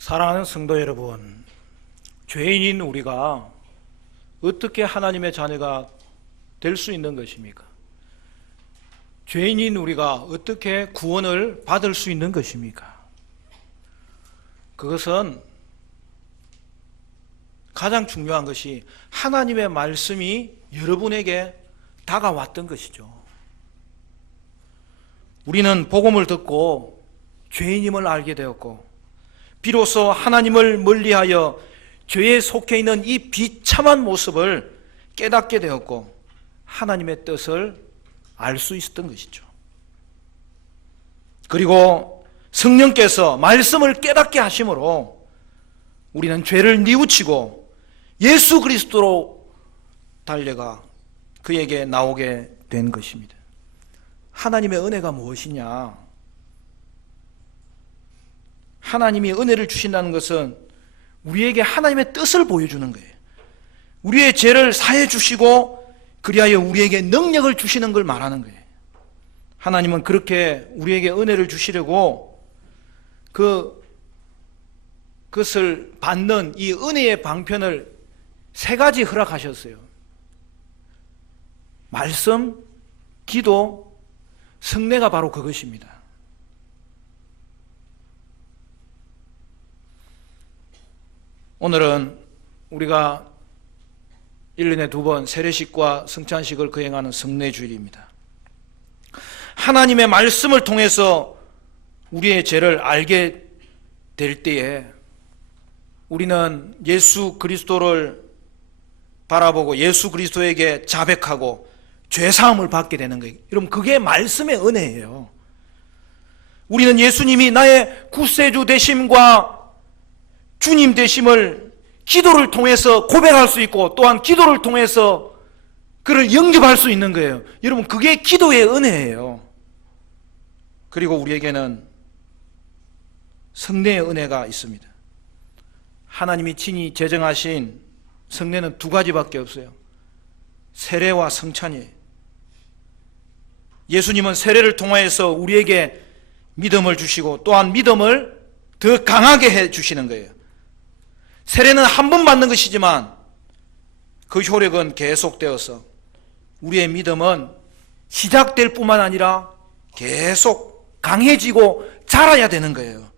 사랑하는 성도 여러분, 죄인인 우리가 어떻게 하나님의 자녀가 될 수 있는 것입니까? 죄인인 우리가 어떻게 구원을 받을 수 있는 것입니까? 그것은 가장 중요한 것이 하나님의 말씀이 여러분에게 다가왔던 것이죠. 우리는 복음을 듣고 죄인임을 알게 되었고, 비로소 하나님을 멀리하여 죄에 속해 있는 이 비참한 모습을 깨닫게 되었고, 하나님의 뜻을 알 수 있었던 것이죠. 그리고 성령께서 말씀을 깨닫게 하심으로 우리는 죄를 뉘우치고 예수 그리스도로 달려가 그에게 나오게 된 것입니다. 하나님의 은혜가 무엇이냐? 하나님이 은혜를 주신다는 것은 우리에게 하나님의 뜻을 보여주는 거예요. 우리의 죄를 사해 주시고 그리하여 우리에게 능력을 주시는 걸 말하는 거예요. 하나님은 그렇게 우리에게 은혜를 주시려고 그것을 받는 이 은혜의 방편을 세 가지 허락하셨어요. 말씀, 기도, 성례가 바로 그것입니다. 오늘은 우리가 1년에 2번 세례식과 성찬식을 거행하는 성례주일입니다. 하나님의 말씀을 통해서 우리의 죄를 알게 될 때에 우리는 예수 그리스도를 바라보고 예수 그리스도에게 자백하고 죄사함을 받게 되는 거예요. 여러분, 그게 말씀의 은혜예요. 우리는 예수님이 나의 구세주 되심과 주님 되심을 기도를 통해서 고백할 수 있고, 또한 기도를 통해서 그를 영접할 수 있는 거예요. 여러분, 그게 기도의 은혜예요. 그리고 우리에게는 성례의 은혜가 있습니다. 하나님이 친히 제정하신 성례는 두 가지밖에 없어요. 세례와 성찬이에요. 예수님은 세례를 통하여서 우리에게 믿음을 주시고 또한 믿음을 더 강하게 해 주시는 거예요. 세례는 한 번 받는 것이지만 그 효력은 계속되어서 우리의 믿음은 시작될 뿐만 아니라 계속 강해지고 자라야 되는 거예요.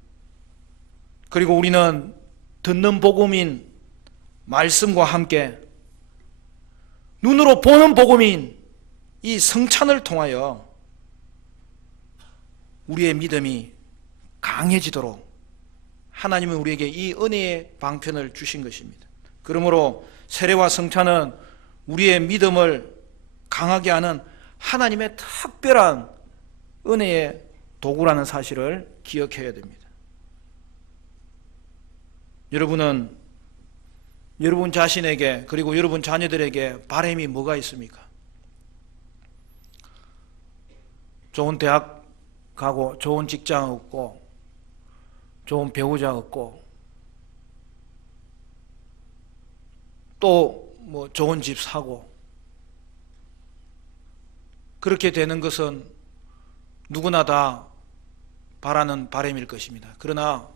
그리고 우리는 듣는 복음인 말씀과 함께 눈으로 보는 복음인 이 성찬을 통하여 우리의 믿음이 강해지도록 하나님은 우리에게 이 은혜의 방편을 주신 것입니다. 그러므로 세례와 성찬은 우리의 믿음을 강하게 하는 하나님의 특별한 은혜의 도구라는 사실을 기억해야 됩니다. 여러분은 여러분 자신에게 그리고 여러분 자녀들에게 바람이 뭐가 있습니까? 좋은 대학 가고 좋은 직장 얻고 좋은 배우자 얻고 또 뭐 좋은 집 사고, 그렇게 되는 것은 누구나 다 바라는 바람일 것입니다. 그러나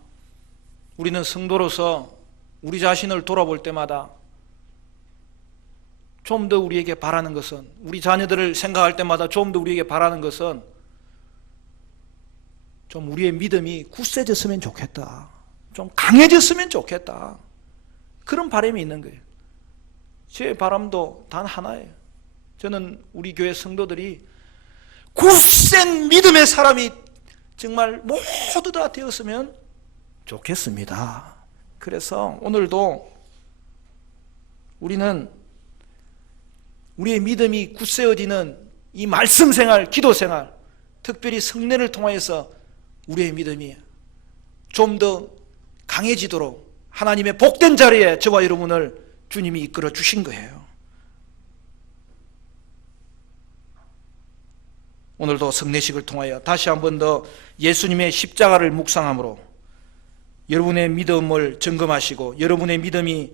우리는 성도로서 우리 자신을 돌아볼 때마다 좀 더 우리에게 바라는 것은, 우리 자녀들을 생각할 때마다 좀 더 우리에게 바라는 것은 좀 우리의 믿음이 굳세졌으면 좋겠다, 좀 강해졌으면 좋겠다, 그런 바람이 있는 거예요. 제 바람도 단 하나예요. 저는 우리 교회 성도들이 굳센 믿음의 사람이 정말 모두 다 되었으면 좋겠습니다. 그래서 오늘도 우리는 우리의 믿음이 굳세어지는 이 말씀 생활, 기도 생활, 특별히 성례를 통하여서 우리의 믿음이 좀 더 강해지도록 하나님의 복된 자리에 저와 여러분을 주님이 이끌어 주신 거예요. 오늘도 성례식을 통하여 다시 한 번 더 예수님의 십자가를 묵상함으로 여러분의 믿음을 점검하시고 여러분의 믿음이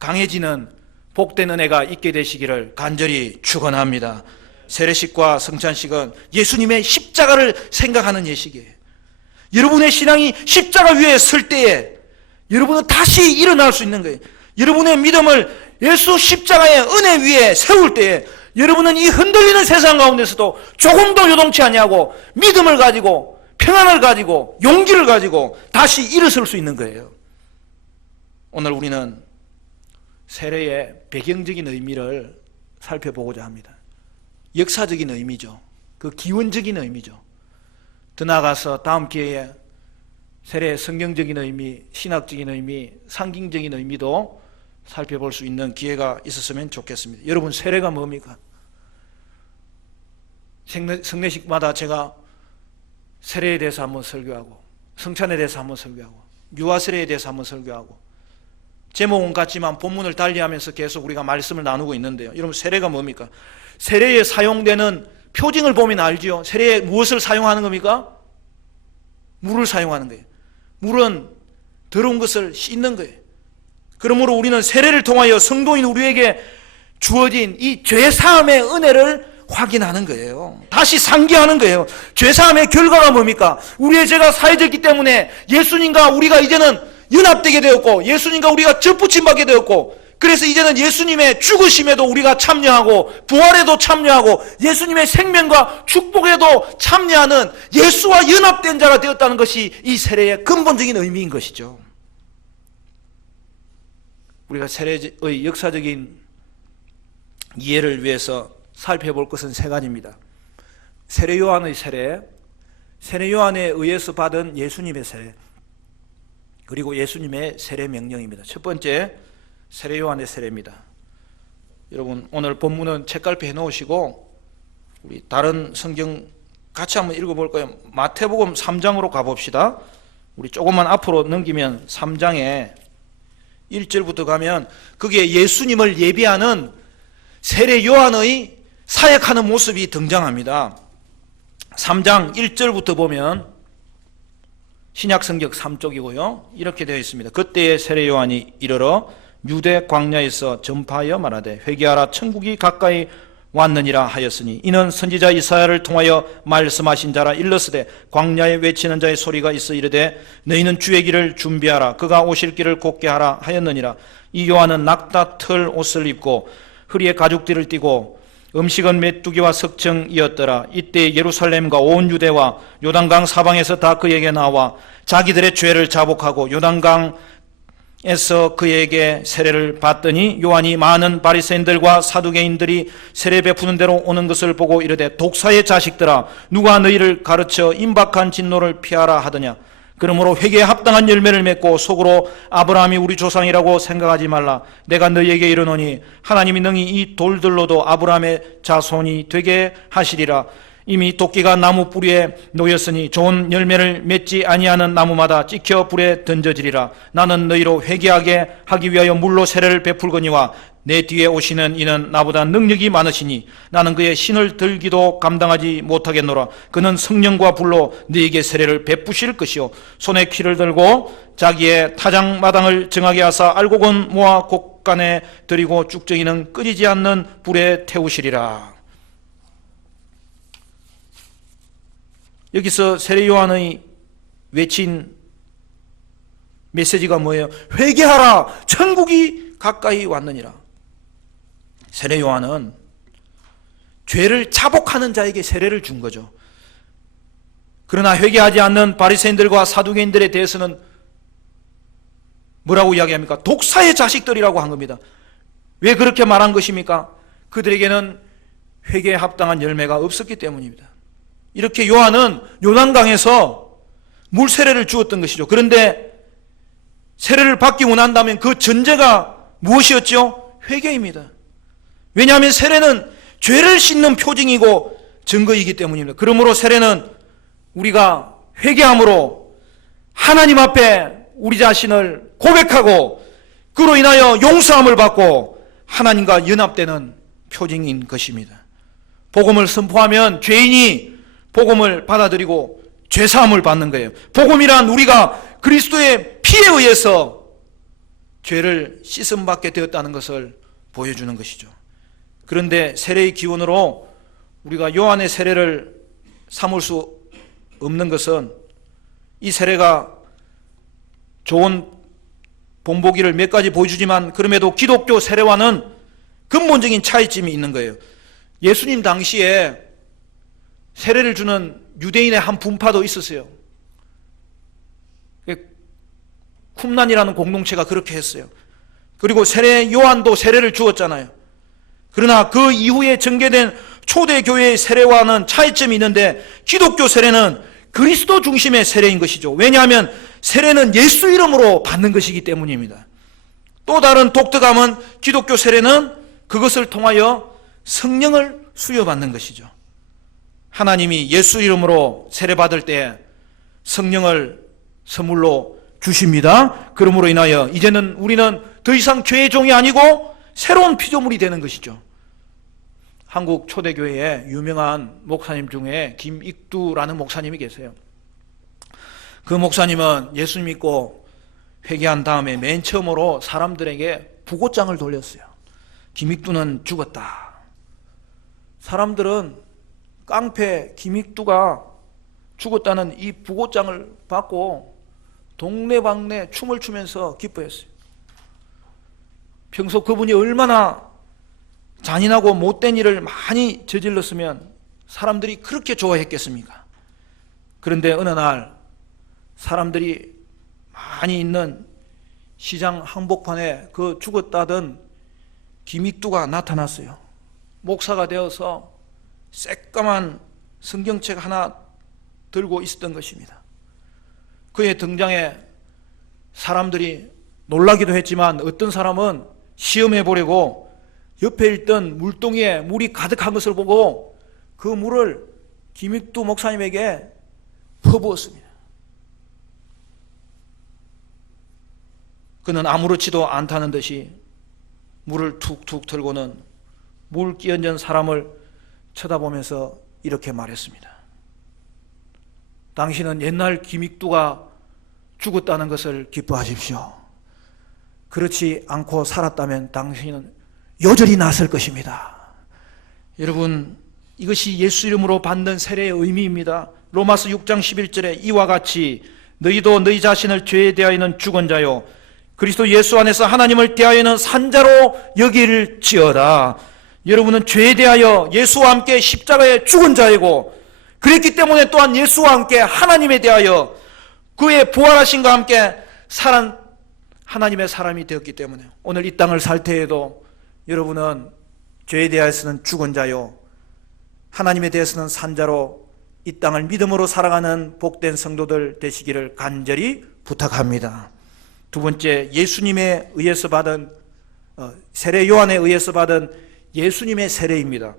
강해지는 복된 은혜가 있게 되시기를 간절히 축원합니다. 세례식과 성찬식은 예수님의 십자가를 생각하는 예식이에요. 여러분의 신앙이 십자가 위에 설 때에 여러분은 다시 일어날 수 있는 거예요. 여러분의 믿음을 예수 십자가의 은혜 위에 세울 때에 여러분은 이 흔들리는 세상 가운데서도 조금도 요동치 아니하고 믿음을 가지고 평안을 가지고 용기를 가지고 다시 일어설 수 있는 거예요. 오늘 우리는 세례의 배경적인 의미를 살펴보고자 합니다. 역사적인 의미죠. 그 기원적인 의미죠. 더 나아가서 다음 기회에 세례의 성경적인 의미, 신학적인 의미, 상징적인 의미도 살펴볼 수 있는 기회가 있었으면 좋겠습니다. 여러분, 세례가 뭡니까? 성례식마다 제가 세례에 대해서 한번 설교하고 성찬에 대해서 한번 설교하고 유아세례에 대해서 한번 설교하고 제목은 같지만 본문을 달리하면서 계속 우리가 말씀을 나누고 있는데요. 여러분, 세례가 뭡니까? 세례에 사용되는 표징을 보면 알지요. 세례에 무엇을 사용하는 겁니까? 물을 사용하는 거예요. 물은 더러운 것을 씻는 거예요. 그러므로 우리는 세례를 통하여 성도인 우리에게 주어진 이 죄사함의 은혜를 확인하는 거예요. 다시 상기하는 거예요. 죄사함의 결과가 뭡니까? 우리의 죄가 사해졌기 때문에 예수님과 우리가 이제는 연합되게 되었고 예수님과 우리가 접붙임받게 되었고 그래서 이제는 예수님의 죽으심에도 우리가 참여하고 부활에도 참여하고 예수님의 생명과 축복에도 참여하는 예수와 연합된 자가 되었다는 것이 이 세례의 근본적인 의미인 것이죠. 우리가 세례의 역사적인 이해를 위해서 살펴볼 것은 세 가지입니다. 세례 요한의 세례, 세례 요한에 의해서 받은 예수님의 세례, 그리고 예수님의 세례 명령입니다. 첫 번째, 세례 요한의 세례입니다. 여러분, 오늘 본문은 책갈피 해놓으시고 우리 다른 성경 같이 한번 읽어볼 거예요. 마태복음 3장으로 가봅시다. 우리 조금만 앞으로 넘기면 3장에 1절부터 가면 거기에 예수님을 예비하는 세례 요한의 사역하는 모습이 등장합니다. 3장 1절부터 보면 신약성경 3쪽이고요. 이렇게 되어 있습니다. 그때에 세례 요한이 이르러 유대 광야에서 전파하여 말하되 회개하라 천국이 가까이 왔느니라 하였으니 이는 선지자 이사야를 통하여 말씀하신 자라. 일러스되 광야에 외치는 자의 소리가 있어 이르되 너희는 주의 길을 준비하라 그가 오실 길을 곧게 하라 하였느니라. 이 요한은 낙타 털 옷을 입고 허리에 가죽띠를 띠고 음식은 메뚜기와 석청이었더라. 이때 예루살렘과 온 유대와 요단강 사방에서 다 그에게 나와 자기들의 죄를 자복하고 요단강에서 그에게 세례를 받더니 요한이 많은 바리새인들과 사두개인들이 세례 베푸는 대로 오는 것을 보고 이르되 독사의 자식들아 누가 너희를 가르쳐 임박한 진노를 피하라 하더냐. 그러므로 회개에 합당한 열매를 맺고 속으로 아브라함이 우리 조상이라고 생각하지 말라. 내가 너희에게 이르노니 하나님이 능히 이 돌들로도 아브라함의 자손이 되게 하시리라. 이미 도끼가 나무 뿌리에 놓였으니 좋은 열매를 맺지 아니하는 나무마다 찍혀 불에 던져지리라. 나는 너희로 회개하게 하기 위하여 물로 세례를 베풀거니와 내 뒤에 오시는 이는 나보다 능력이 많으시니 나는 그의 신을 들기도 감당하지 못하겠노라. 그는 성령과 불로 너희에게 세례를 베푸실 것이요 손에 키를 들고 자기의 타작마당을 정하게 하사 알곡은 모아 곡간에 들이고 쭉정이는 끓이지 않는 불에 태우시리라. 여기서 세례 요한의 외친 메시지가 뭐예요? 회개하라 천국이 가까이 왔느니라. 세례 요한은 죄를 자복하는 자에게 세례를 준 거죠. 그러나 회개하지 않는 바리새인들과 사두개인들에 대해서는 뭐라고 이야기합니까? 독사의 자식들이라고 한 겁니다. 왜 그렇게 말한 것입니까? 그들에게는 회개에 합당한 열매가 없었기 때문입니다. 이렇게 요한은 요단강에서 물 세례를 주었던 것이죠. 그런데 세례를 받기 원한다면 그 전제가 무엇이었죠? 회개입니다. 왜냐하면 세례는 죄를 씻는 표징이고 증거이기 때문입니다. 그러므로 세례는 우리가 회개함으로 하나님 앞에 우리 자신을 고백하고 그로 인하여 용서함을 받고 하나님과 연합되는 표징인 것입니다. 복음을 선포하면 죄인이 복음을 받아들이고 죄사함을 받는 거예요. 복음이란 우리가 그리스도의 피에 의해서 죄를 씻음받게 되었다는 것을 보여주는 것이죠. 그런데 세례의 기원으로 우리가 요한의 세례를 삼을 수 없는 것은 이 세례가 좋은 본보기를 몇 가지 보여주지만 그럼에도 기독교 세례와는 근본적인 차이점이 있는 거예요. 예수님 당시에 세례를 주는 유대인의 한 분파도 있었어요. 쿰란이라는 공동체가 그렇게 했어요. 그리고 세례 요한도 세례를 주었잖아요. 그러나 그 이후에 전개된 초대교회의 세례와는 차이점이 있는데 기독교 세례는 그리스도 중심의 세례인 것이죠. 왜냐하면 세례는 예수 이름으로 받는 것이기 때문입니다. 또 다른 독특함은 기독교 세례는 그것을 통하여 성령을 수여받는 것이죠. 하나님이 예수 이름으로 세례받을 때 성령을 선물로 주십니다. 그러므로 인하여 이제는 우리는 더 이상 죄의 종이 아니고 새로운 피조물이 되는 것이죠. 한국 초대교회에 유명한 목사님 중에 김익두라는 목사님이 계세요. 그 목사님은 예수 믿고 회개한 다음에 맨 처음으로 사람들에게 부고장을 돌렸어요. 김익두는 죽었다. 사람들은 깡패 김익두가 죽었다는 이 부고장을 받고 동네방네 춤을 추면서 기뻐했어요. 평소 그분이 얼마나 잔인하고 못된 일을 많이 저질렀으면 사람들이 그렇게 좋아했겠습니까? 그런데 어느 날 사람들이 많이 있는 시장 한복판에 그 죽었다던 김익두가 나타났어요. 목사가 되어서 새까만 성경책 하나 들고 있었던 것입니다. 그의 등장에 사람들이 놀라기도 했지만 어떤 사람은 시험해 보려고 옆에 있던 물동이에 물이 가득한 것을 보고 그 물을 김익두 목사님에게 퍼부었습니다. 그는 아무렇지도 않다는 듯이 물을 툭툭 들고는 물 끼얹은 사람을 쳐다보면서 이렇게 말했습니다. 당신은 옛날 김익두가 죽었다는 것을 기뻐하십시오. 그렇지 않고 살았다면 당신은 요절이 났을 것입니다. 여러분, 이것이 예수 이름으로 받는 세례의 의미입니다. 로마서 6장 11절에 이와 같이 너희도 너희 자신을 죄에 대하여는 죽은 자요 그리스도 예수 안에서 하나님을 대하여는 산 자로 여길지어다. 여러분은 죄에 대하여 예수와 함께 십자가에 죽은 자이고 그랬기 때문에 또한 예수와 함께 하나님에 대하여 그의 부활하심과 함께 살은 하나님의 사람이 되었기 때문에 오늘 이 땅을 살 때에도 여러분은 죄에 대해서는 죽은 자요 하나님에 대해서는 산 자로 이 땅을 믿음으로 살아가는 복된 성도들 되시기를 간절히 부탁합니다. 두 번째, 예수님에 의해서 받은 세례 요한에 의해서 받은 예수님의 세례입니다.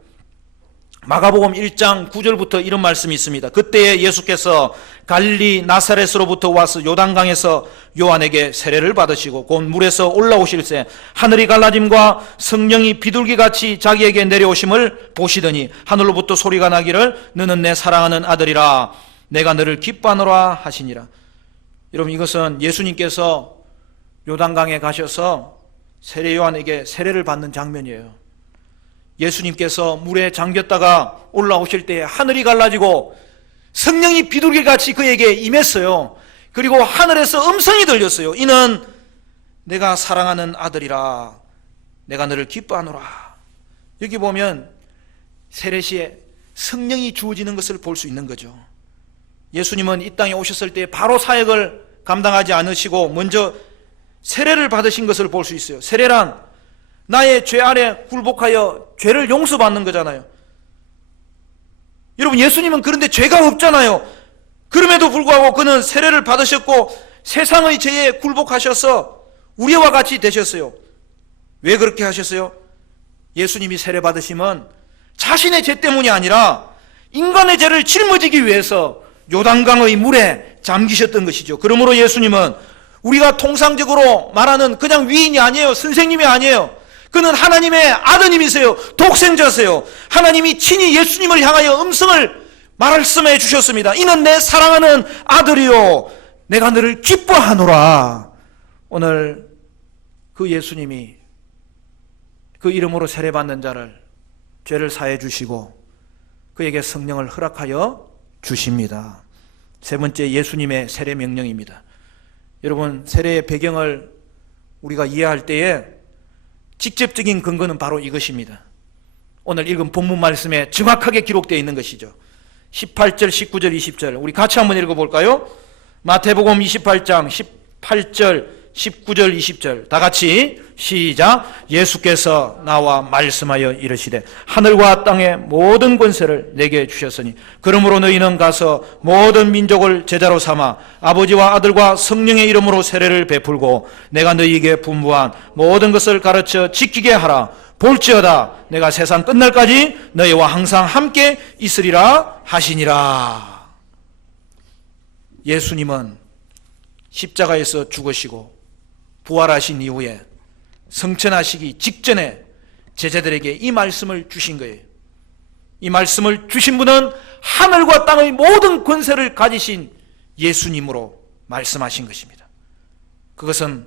마가복음 1장 9절부터 이런 말씀이 있습니다. 그때에 예수께서 갈릴리 나사렛으로부터 와서 요단강에서 요한에게 세례를 받으시고 곧 물에서 올라오실새 하늘이 갈라짐과 성령이 비둘기같이 자기에게 내려오심을 보시더니 하늘로부터 소리가 나기를 너는 내 사랑하는 아들이라 내가 너를 기뻐하노라 하시니라. 여러분, 이것은 예수님께서 요단강에 가셔서 세례 요한에게 세례를 받는 장면이에요. 예수님께서 물에 잠겼다가 올라오실 때 하늘이 갈라지고 성령이 비둘기같이 그에게 임했어요. 그리고 하늘에서 음성이 들렸어요. 이는 내가 사랑하는 아들이라 내가 너를 기뻐하노라. 여기 보면 세례 시에 성령이 주어지는 것을 볼 수 있는 거죠. 예수님은 이 땅에 오셨을 때 바로 사역을 감당하지 않으시고 먼저 세례를 받으신 것을 볼 수 있어요. 세례란 나의 죄 아래 굴복하여 죄를 용서받는 거잖아요. 여러분, 예수님은 그런데 죄가 없잖아요. 그럼에도 불구하고 그는 세례를 받으셨고 세상의 죄에 굴복하셔서 우리와 같이 되셨어요. 왜 그렇게 하셨어요? 예수님이 세례 받으심은 자신의 죄 때문이 아니라 인간의 죄를 짊어지기 위해서 요단강의 물에 잠기셨던 것이죠. 그러므로 예수님은 우리가 통상적으로 말하는 그냥 위인이 아니에요. 선생님이 아니에요. 그는 하나님의 아드님이세요. 독생자세요. 하나님이 친히 예수님을 향하여 음성을 말씀해 주셨습니다. 이는 내 사랑하는 아들이요 내가 너를 기뻐하노라. 오늘 그 예수님이 그 이름으로 세례받는 자를 죄를 사해 주시고 그에게 성령을 허락하여 주십니다. 세 번째, 예수님의 세례 명령입니다. 여러분, 세례의 배경을 우리가 이해할 때에 직접적인 근거는 바로 이것입니다. 오늘 읽은 본문 말씀에 정확하게 기록되어 있는 것이죠. 18절, 19절, 20절 우리 같이 한번 읽어볼까요? 마태복음 28장 18절, 19절, 20절 다 같이 시작. 예수께서 나와 말씀하여 이르시되 하늘과 땅의 모든 권세를 내게 주셨으니 그러므로 너희는 가서 모든 민족을 제자로 삼아 아버지와 아들과 성령의 이름으로 세례를 베풀고 내가 너희에게 분부한 모든 것을 가르쳐 지키게 하라. 볼지어다 내가 세상 끝날까지 너희와 항상 함께 있으리라 하시니라. 예수님은 십자가에서 죽으시고 부활하신 이후에 성천하시기 직전에 제자들에게 이 말씀을 주신 거예요. 이 말씀을 주신 분은 하늘과 땅의 모든 권세를 가지신 예수님으로 말씀하신 것입니다. 그것은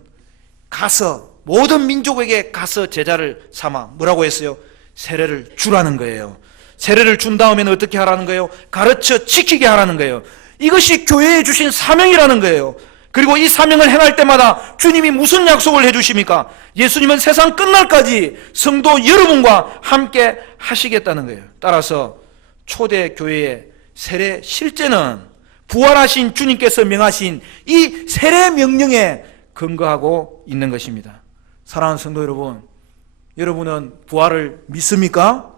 가서 모든 민족에게 가서 제자를 삼아 뭐라고 했어요? 세례를 주라는 거예요. 세례를 준 다음에는 어떻게 하라는 거예요? 가르쳐 지키게 하라는 거예요. 이것이 교회에 주신 사명이라는 거예요. 그리고 이 사명을 행할 때마다 주님이 무슨 약속을 해주십니까? 예수님은 세상 끝날까지 성도 여러분과 함께 하시겠다는 거예요. 따라서 초대 교회의 세례 실제는 부활하신 주님께서 명하신 이 세례 명령에 근거하고 있는 것입니다. 사랑하는 성도 여러분, 여러분은 부활을 믿습니까?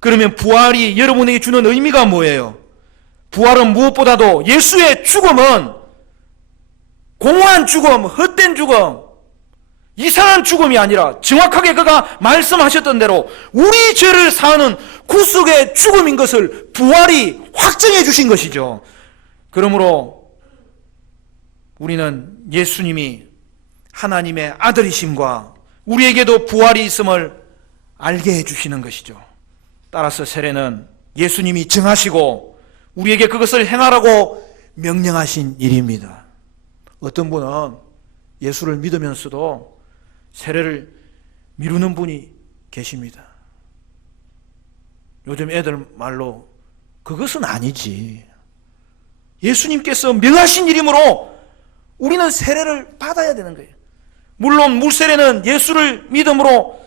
그러면 부활이 여러분에게 주는 의미가 뭐예요? 부활은 무엇보다도 예수의 죽음은 공허한 죽음, 헛된 죽음, 이상한 죽음이 아니라 정확하게 그가 말씀하셨던 대로 우리 죄를 사하는 구속의 죽음인 것을 부활이 확정해 주신 것이죠. 그러므로 우리는 예수님이 하나님의 아들이심과 우리에게도 부활이 있음을 알게 해주시는 것이죠. 따라서 세례는 예수님이 정하시고 우리에게 그것을 행하라고 명령하신 일입니다. 어떤 분은 예수를 믿으면서도 세례를 미루는 분이 계십니다. 요즘 애들 말로 그것은 아니지. 예수님께서 명하신 일이므로 우리는 세례를 받아야 되는 거예요. 물론 물세례는 예수를 믿음으로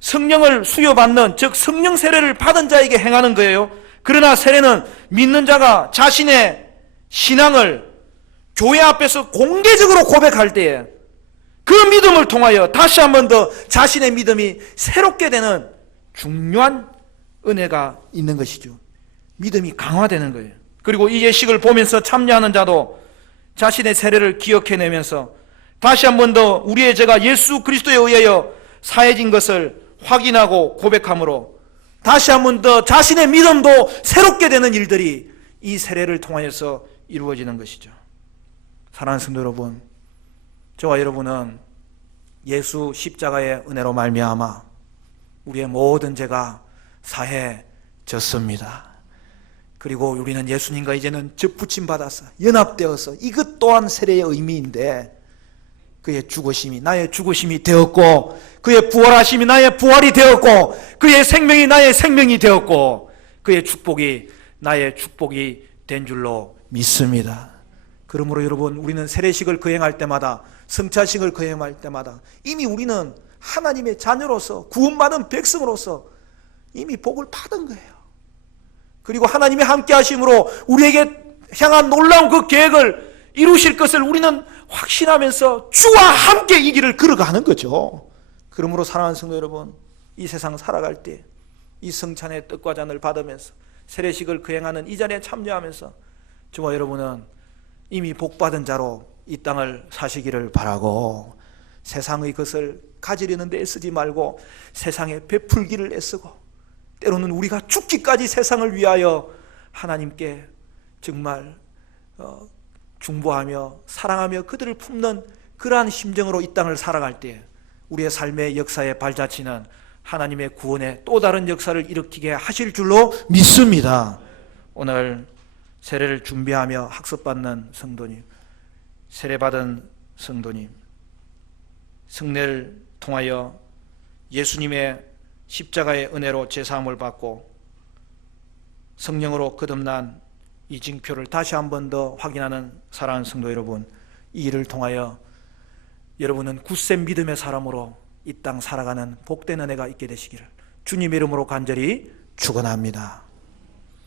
성령을 수여받는, 즉 성령 세례를 받은 자에게 행하는 거예요. 그러나 세례는 믿는 자가 자신의 신앙을 교회 앞에서 공개적으로 고백할 때에 그 믿음을 통하여 다시 한 번 더 자신의 믿음이 새롭게 되는 중요한 은혜가 있는 것이죠. 믿음이 강화되는 거예요. 그리고 이 예식을 보면서 참여하는 자도 자신의 세례를 기억해내면서 다시 한 번 더 우리의 죄가 예수 그리스도에 의하여 사해진 것을 확인하고 고백함으로 다시 한 번 더 자신의 믿음도 새롭게 되는 일들이 이 세례를 통하여서 이루어지는 것이죠. 사랑하는 성도 여러분, 저와 여러분은 예수 십자가의 은혜로 말미암아 우리의 모든 죄가 사해졌습니다. 그리고 우리는 예수님과 이제는 접붙임 받아서 연합되어서 이것 또한 세례의 의미인데 그의 죽으심이 나의 죽으심이 되었고 그의 부활하심이 나의 부활이 되었고 그의 생명이 나의 생명이 되었고 그의 축복이 나의 축복이 된 줄로 믿습니다. 그러므로 여러분, 우리는 세례식을 거행할 때마다, 성찬식을 거행할 때마다 이미 우리는 하나님의 자녀로서 구원받은 백성으로서 이미 복을 받은 거예요. 그리고 하나님의 함께 하심으로 우리에게 향한 놀라운 그 계획을 이루실 것을 우리는 확신하면서 주와 함께 이 길을 걸어가는 거죠. 그러므로 사랑하는 성도 여러분, 이 세상 살아갈 때 이 성찬의 떡과 잔을 받으면서 세례식을 거행하는 이 자리에 참여하면서 저와 여러분은 이미 복받은 자로 이 땅을 사시기를 바라고, 세상의 것을 가지려는 데 애쓰지 말고 세상에 베풀기를 애쓰고, 때로는 우리가 죽기까지 세상을 위하여 하나님께 정말 중보하며 사랑하며 그들을 품는 그러한 심정으로 이 땅을 살아갈 때 우리의 삶의 역사의 발자취는 하나님의 구원의 또 다른 역사를 일으키게 하실 줄로 믿습니다. 오늘 세례를 준비하며 학습받는 성도님, 세례받은 성도님, 성례를 통하여 예수님의 십자가의 은혜로 제사함을 받고 성령으로 거듭난 이 징표를 다시 한 번 더 확인하는 사랑하는 성도 여러분, 이 일을 통하여 여러분은 굳센 믿음의 사람으로 이 땅 살아가는 복된 은혜가 있게 되시기를 주님의 이름으로 간절히 축원합니다.